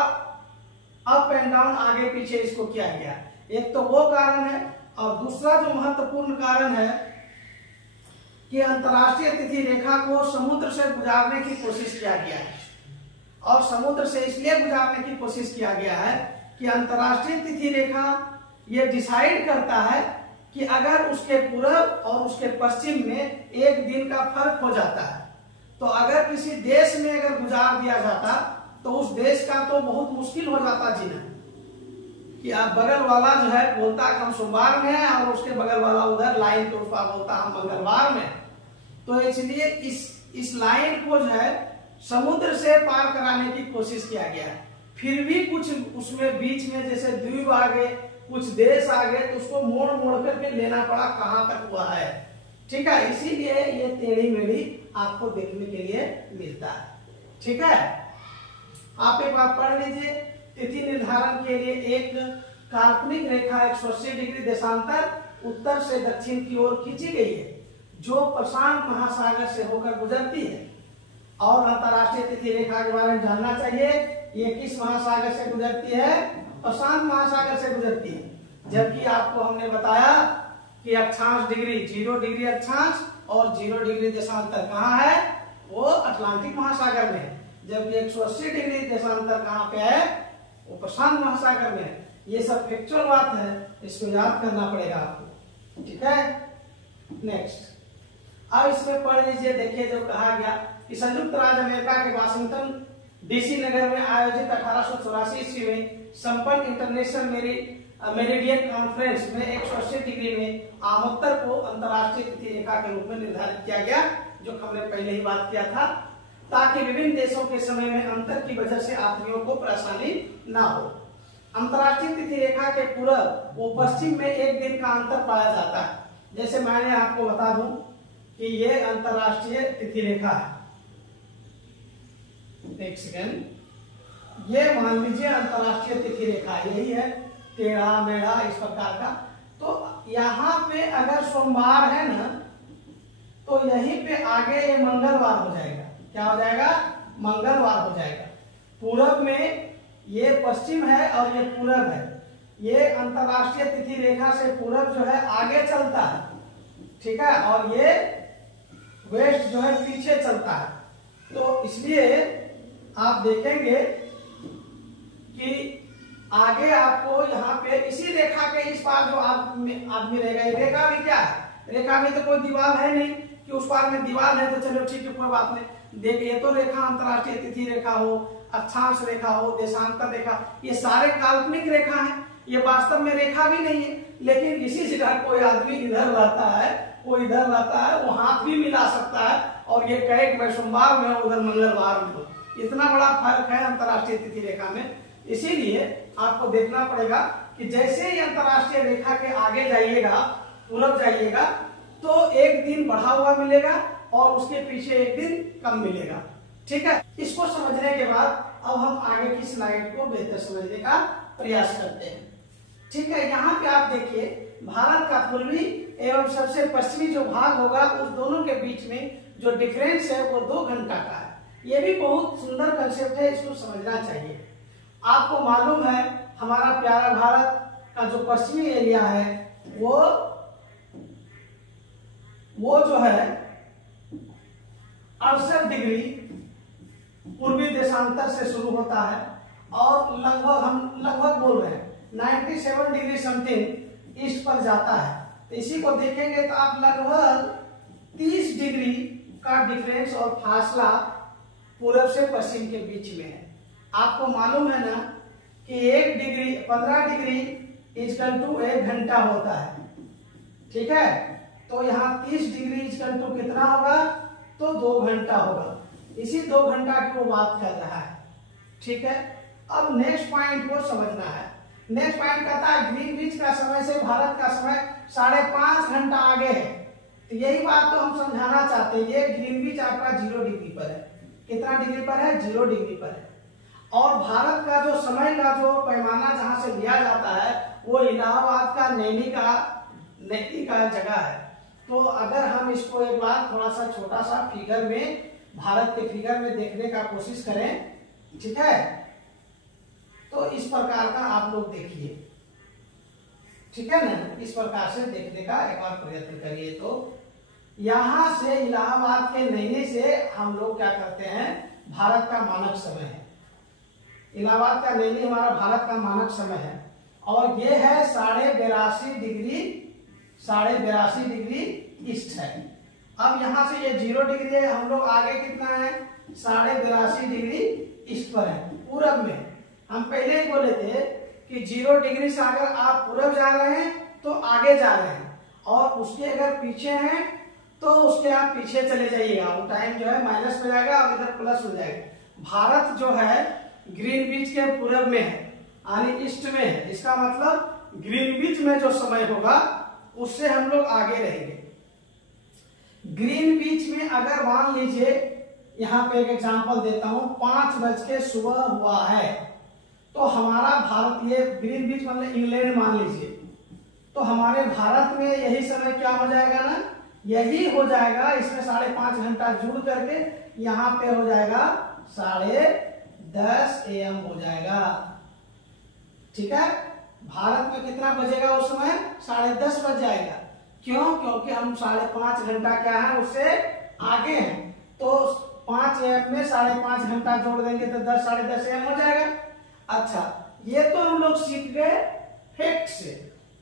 अप एंड डाउन आगे पीछे इसको किया गया। एक तो वो कारण है, और दूसरा जो महत्वपूर्ण कारण है कि अंतर्राष्ट्रीय तिथि रेखा को समुद्र से गुजारने की कोशिश किया गया है। और समुद्र से इसलिए गुजारने की कोशिश किया गया है कि अंतर्राष्ट्रीय तिथि रेखा ये डिसाइड करता है कि अगर उसके पूर्व और उसके पश्चिम में 1 दिन का फर्क हो जाता है, तो अगर किसी देश में अगर गुजार दिया जाता तो उस देश का तो बहुत मुश्किल हो जाता जीना, कि आप बगल वाला जो है बोलता हम सोमवार में है और उसके बगल वाला उधर लाइन के ऊपर बोलता हम मंगलवार में। तो इसलिए इस लाइन को जो है समुद्र से पार कराने की कोशिश किया गया है। फिर भी कुछ उसमें बीच में जैसे द्वीप आ गए, कुछ देश आ गए, तो उसको मोड़ मोड़ करके लेना पड़ा कहां तक हुआ है, ठीक है। इसीलिए ये टेढ़ी मेढ़ी आपको देखने के लिए मिलता है, ठीक है। आप एक बात पढ़ लीजिए, तिथि निर्धारण के लिए एक काल्पनिक रेखा 180 डिग्री देशांतर उत्तर से दक्षिण की ओर खींची गई है, जो प्रशांत महासागर से होकर गुजरती है। और अंतर्राष्ट्रीय तिथि रेखा के बारे में जानना चाहिए, ये किस महासागर से गुजरती है? प्रशांत महासागर से गुजरती है। जबकि आपको हमने बताया कि अक्षांश डिग्री 0 डिग्री अक्षांश और 0 डिग्री देशांतर कहाँ है? वो अटलांटिक महासागर में है। जबकि 180 डिग्री देशांतर कहाँ पे है? वो प्रशांत महासागर में है। ये सब फैक्चुअल बात है, इसको याद करना पड़ेगा आपको, ठीक है। नेक्स्ट, अब इसमें पढ़ लीजिए, देखिए जो कहा गया कि संयुक्त राज्य अमेरिका के वाशिंगटन डीसी नगर में आयोजित 1884 ईस्वी में संपन्न इंटरनेशनल मेरिडियन कॉन्फ्रेंस में 180 डिग्री में आमोत्तर को अंतर्राष्ट्रीय तिथि रेखा के रूप में निर्धारित किया गया, जो हमने पहले ही बात किया था, ताकि विभिन्न देशों के समय में अंतर की वजह से यात्रियों को परेशानी ना हो। अंतर्राष्ट्रीय तिथि रेखा के पूर्व वो पश्चिम में 1 दिन का अंतर पाया जाता है। जैसे मैंने आपको बता दूं कि ये अंतर्राष्ट्रीय तिथि रेखा है, एक सेकेंड, ये मान लीजिए अंतर्राष्ट्रीय तिथि रेखा यही है, टेढ़ा मेढ़ा इस प्रकार का। तो यहाँ पे अगर सोमवार है ना, तो यहीं पे आगे ये मंगलवार हो जाएगा। क्या हो जाएगा? मंगलवार हो जाएगा। पूरब में ये पश्चिम है और ये पूरब है। ये अंतर्राष्ट्रीय तिथि रेखा से पूरब जो है आगे चलता है, ठीक है, और ये वेस्ट जो है पीछे चलता है। तो इसलिए आप देखेंगे कि आगे आपको यहाँ पे इसी रेखा के इस पार जो आदमी रहेगा, ये रेखा भी क्या है, रेखा में तो कोई दीवार है नहीं कि उस पार में दीवार है तो चलो ठीक है कोई बात नहीं। देखिए तो रेखा अंतरराष्ट्रीय तिथि रेखा हो, अक्षांश रेखा हो, देशांतर रेखा, ये सारे काल्पनिक रेखा हैं, ये वास्तव में रेखा भी नहीं है। लेकिन इसी जगह कोई आदमी इधर रहता है, कोई इधर रहता है, वो हाथ भी मिला सकता है और ये कहे कि मैं सोमवार में उधर मंगलवार में हूँ। इतना बड़ा फर्क है अंतरराष्ट्रीय तिथि रेखा में। इसीलिए आपको देखना पड़ेगा कि जैसे ही अंतरराष्ट्रीय रेखा के आगे जाइएगा, पूरब जाइएगा, तो एक दिन बढ़ा हुआ मिलेगा और उसके पीछे एक दिन कम मिलेगा। ठीक है, इसको समझने के बाद अब हम आगे की स्लाइड को बेहतर समझने का प्रयास करते हैं। ठीक है, यहाँ पे आप देखिए भारत का पूर्वी एवं सबसे पश्चिमी जो भाग होगा उस दोनों के बीच में जो डिफरेंस है वो 2 घंटा का है। ये भी बहुत सुंदर कंसेप्ट है, इसको समझना चाहिए। आपको मालूम है हमारा प्यारा भारत का जो पश्चिमी एरिया है वो जो है 68 डिग्री पूर्वी देशांतर से शुरू होता है और लगभग बोल रहे हैं 97 डिग्री समथिंग ईस्ट पर जाता है। तो इसी को देखेंगे तो आप लगभग 30 डिग्री का डिफरेंस और फासला पूरब से पश्चिम के बीच में है। आपको मालूम है ना कि 15 डिग्री इक्वल टू 1 घंटा होता है। ठीक है, तो यहाँ 30 डिग्री इक्वल टू कितना होगा, तो 2 घंटा होगा। इसी 2 घंटा की वो बात कर रहा है। ठीक है, अब नेक्स्ट पॉइंट को समझना है। नेक्स्ट पॉइंट कहता है ग्रीनविच का समय से भारत का समय 5.5 घंटा आगे है। तो यही बात तो हम समझाना चाहते हैं। ये ग्रीनविच आपका 0 डिग्री पर है। कितना डिग्री पर है, 0 डिग्री पर है। और भारत का जो समय का जो पैमाना जहां से लिया जाता है वो इलाहाबाद का नैनी का जगह है। तो अगर हम इसको एक बार थोड़ा सा छोटा सा फिगर में, भारत के फिगर में देखने का कोशिश करें, ठीक है, तो इस प्रकार का आप लोग देखिए। ठीक है ना, इस प्रकार से देखने का एक बार प्रयत्न करिए। तो यहां से इलाहाबाद के नैनी से हम लोग क्या करते हैं, भारत का मानक समय है। इलाहाबाद का नैनी हमारा भारत का मानक समय है और ये है 82.5 डिग्री ईस्ट है। अब यहां से ये 0 डिग्री है, हम लोग आगे कितना है, 82.5 डिग्री ईस्ट पर है, पूरब में। हम पहले ही बोले थे कि 0 डिग्री से अगर आप पूरब जा रहे हैं तो आगे जा रहे हैं और उसके अगर पीछे हैं तो उसके आप पीछे चले जाइएगा। वो टाइम जो है माइनस में जाएगा और इधर प्लस हो जाएगा। भारत जो है ग्रीनविच के पूरब में है, यानी ईस्ट में है। इसका मतलब ग्रीनविच में जो समय होगा उससे हम लोग आगे रहेंगे। ग्रीनविच में अगर मान लीजिए, यहाँ पे एक एग्जांपल देता हूं, 5 बज के सुबह हुआ है तो हमारा भारत, ये ग्रीनविच मतलब इंग्लैंड मान लीजिए, तो हमारे भारत में यही समय क्या हो जाएगा ना, यही हो जाएगा। इसमें 5.5 घंटा जुड़ करके यहाँ पे हो जाएगा 10:30 AM हो जाएगा। ठीक है, भारत में कितना बजेगा उस समय, 10:30 बज जाएगा। क्यों, क्योंकि हम 5.5 घंटा क्या है उससे आगे हैं। तो 5 AM में 5.5 घंटा जोड़ देंगे तो 10:30 AM हो जाएगा। अच्छा, ये तो हम लोग सीख गए फैक्ट से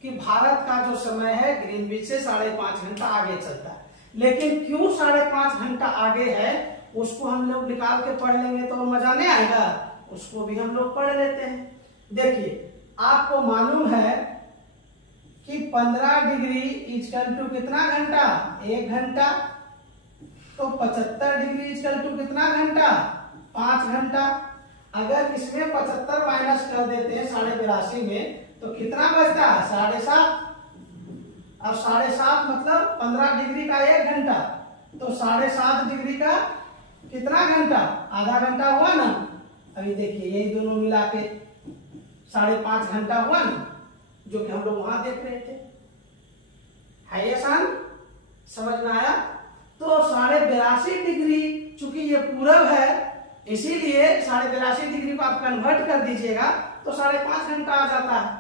कि भारत का जो समय है ग्रीनविच से 5.5 घंटा आगे चलता है। लेकिन क्यों 5.5 घंटा आगे है उसको हम लोग निकाल के पढ़ लेंगे तो मजा नहीं आएगा, उसको भी हम लोग पढ़ लेते हैं। देखिए, आपको मालूम है कि 15 डिग्री इक्वल टू कितना घंटा, 1 घंटा। तो 75 डिग्री इक्वल टू कितना घंटा, 5 घंटा। अगर इसमें 75 माइनस कर देते हैं 82.5 में तो कितना बचता है, 7.5। अब 7.5 मतलब 15 डिग्री का 1 घंटा, तो 7.5 डिग्री का कितना घंटा, आधा घंटा हुआ ना। अभी देखिए यही दोनों मिला के 5.5 घंटा हुआ ना, जो कि हम लोग वहां देख रहे थे। है आसान, समझ में आया। तो 82.5 डिग्री, चूंकि ये पूरब है इसीलिए 82.5 डिग्री को आप कन्वर्ट कर दीजिएगा तो 5.5 घंटा आ जाता है।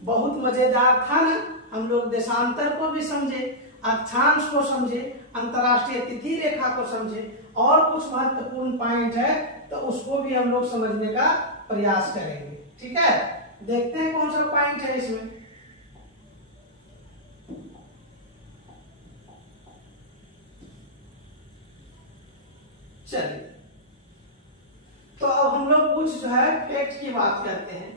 बहुत मजेदार था ना। हम लोग देशांतर को भी समझे, अक्षांश को समझे, अंतरराष्ट्रीय तिथि रेखा को समझे और कुछ महत्वपूर्ण पॉइंट है तो उसको भी हम लोग समझने का प्रयास करेंगे। ठीक है, देखते हैं कौन सा पॉइंट है इसमें। चलिए, तो अब हम लोग कुछ जो है फैक्ट की बात करते हैं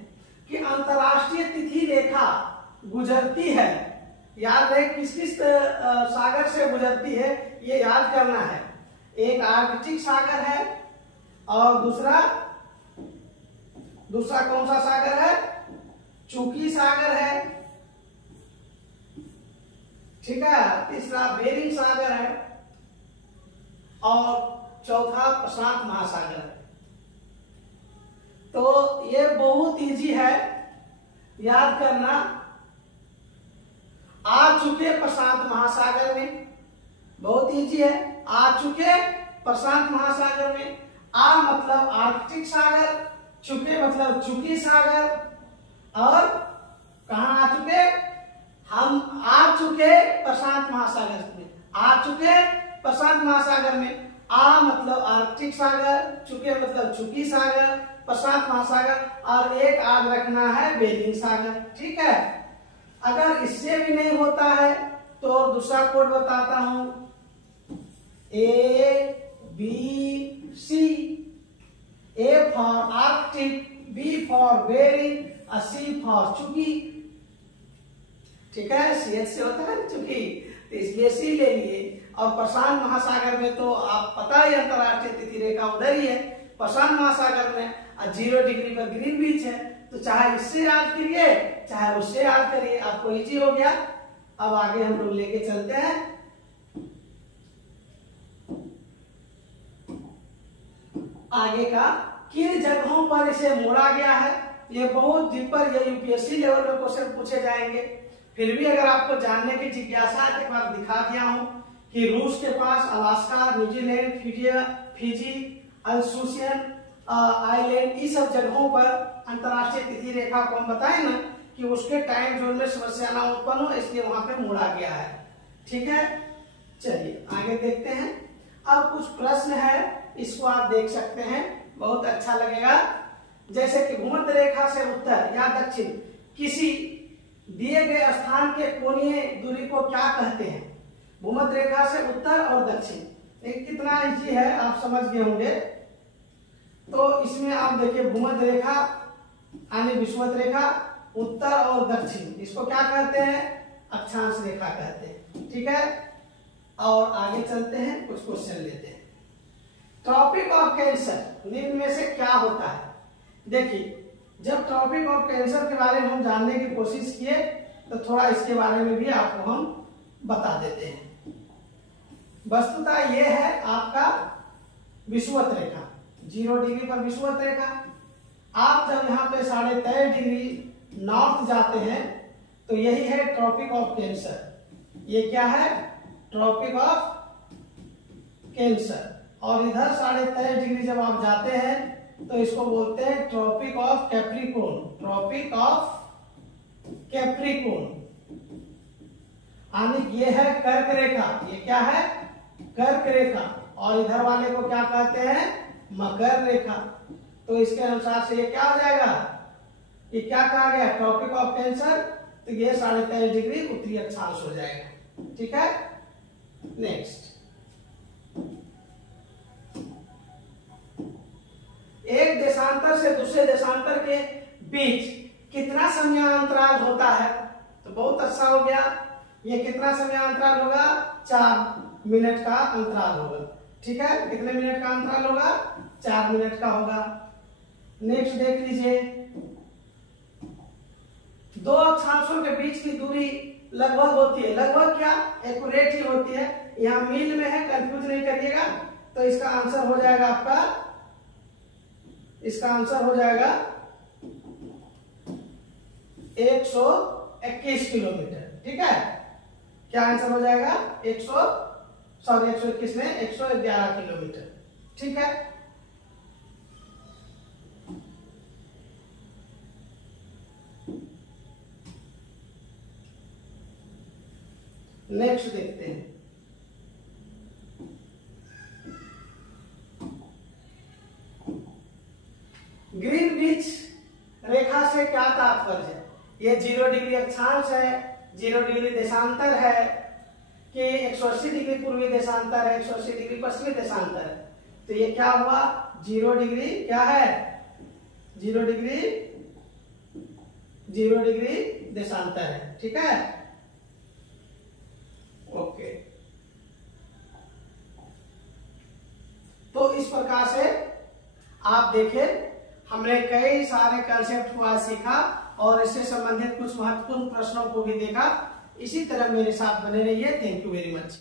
कि अंतरराष्ट्रीय तिथि रेखा गुजरती है, याद रहे किस किस सागर से गुजरती है ये याद करना है। एक आर्कटिक सागर है और दूसरा कौन सा सागर है, चुकी सागर है, ठीक है, तीसरा बेरिंग सागर है और चौथा प्रशांत महासागर है। तो ये बहुत इजी है याद करना। आ चुके प्रशांत महासागर में, बहुत इजी है, आ चुके प्रशांत महासागर में। आ मतलब आर्कटिक सागर, चुके मतलब चुकी सागर, और कहा आ चुके, हम आ चुके प्रशांत महासागर में, आ चुके प्रशांत महासागर में। आ मतलब आर्कटिक सागर, चुके मतलब चुकी सागर, प्रशांत महासागर, और एक याद रखना है बेरिंग सागर। ठीक है, अगर इससे भी नहीं होता है तो दूसरा कोड बताता हूं, A B C, A for Arctic, B for Bering, C for Chukchi. ठीक है, CH से होता है चुकी, तो इसलिए C ले लिए। और प्रशांत महासागर में तो आप पता ही अंतरराष्ट्रीय तिथि रेखा उधर ही है, प्रशांत महासागर में 0 डिग्री पर ग्रीन बीच है, तो चाहे इससे याद करिए चाहे उससे याद करिए, आपको इजी हो गया। अब आगे हम लोग लेके चलते हैं। आगे का किन जगहों पर इसे मोड़ा गया है, ये बहुत डीपर, ये यूपीएससी लेवल में क्वेश्चन पूछे जाएंगे। फिर भी अगर आपको जानने की जिज्ञासा है, एक बार दिखा दिया हूं कि रूस के पास अलास्का, न्यूजीलैंड, फिजी, अल्सूसियन आइलैंड, इस सब जगहों पर अंतरराष्ट्रीय तिथि रेखा को हम बताएं ना कि उसके टाइम जोन में समस्या ना उत्पन्न हो, इसलिए वहां पे मोड़ा गया है। ठीक है, चलिए आगे देखते हैं। अब कुछ प्रश्न है, इसको आप देख सकते हैं, बहुत अच्छा लगेगा। जैसे कि भूमध्य रेखा से उत्तर या दक्षिण किसी दिए गए स्थान के कोणीय दूरी को क्या कहते हैं? भूमध्य रेखा से उत्तर और दक्षिण, एक कितना इजी है, आप समझ गए होंगे। तो इसमें आप देखिए भूमध्य रेखा यानी विषुवत रेखा, उत्तर और दक्षिण, इसको क्या कहते हैं? अक्षांश रेखा कहते हैं। ठीक है, और आगे चलते हैं, कुछ क्वेश्चन लेते हैं। ट्रॉपिक ऑफ कैंसर निम्न में से क्या होता है? देखिए, जब ट्रॉपिक ऑफ कैंसर के बारे में हम जानने की कोशिश किए तो थोड़ा इसके बारे में भी आपको हम बता देते हैं। वस्तुतः यह है आपका विषुवत रेखा, 0 डिग्री पर विषुवत रेखा। आप जब यहाँ पे 23.5 डिग्री नॉर्थ जाते हैं तो यही है ट्रॉपिक ऑफ कैंसर। ये क्या है? Tropic of Cancer. और इधर 23.5 डिग्री जब आप जाते हैं तो इसको बोलते हैं tropic of Capricorn. Tropic of Capricorn यानी ये है कर्क रेखा, ये क्या है? कर्क रेखा। और इधर वाले को क्या कहते हैं? मकर रेखा। तो इसके अनुसार से ये क्या हो जाएगा? ये क्या कहा गया? Tropic of Cancer. तो ये 23.5 डिग्री उत्तरी अक्षांश हो जाएगा। ठीक है, नेक्स्ट। एक देशांतर से दूसरे देशांतर के बीच कितना समय अंतराल होता है? तो बहुत अच्छा हो गया। ये कितना समय अंतराल होगा? 4 मिनट का अंतराल होगा। ठीक है, कितने मिनट का अंतराल होगा? 4 मिनट का होगा। नेक्स्ट देख लीजिए, दो अक्षांशों के बीच की दूरी लगभग होती है, लगभग क्या, एक्यूरेट ही होती है। यहाँ मील में है, कंफ्यूज नहीं करिएगा। तो इसका आंसर हो जाएगा आपका, इसका आंसर हो जाएगा 121 किलोमीटर। ठीक है, क्या आंसर हो जाएगा? 121 में 111 किलोमीटर। ठीक है, नेक्स्ट देखते हैं। ग्रीनविच रेखा से क्या तात्पर्य है? ये 0 डिग्री अक्षांश है, 0 डिग्री देशांतर है कि 180 डिग्री पूर्वी देशांतर है, 180 डिग्री पश्चिमी देशांतर है। तो ये क्या हुआ? 0 डिग्री क्या है? 0 डिग्री देशांतर है। ठीक है, ओके। तो इस प्रकार से आप देखें, हमने कई सारे कंसेप्ट को आज सीखा और इससे संबंधित कुछ महत्वपूर्ण प्रश्नों को भी देखा। इसी तरह मेरे साथ बने रहिए। Thank you very much.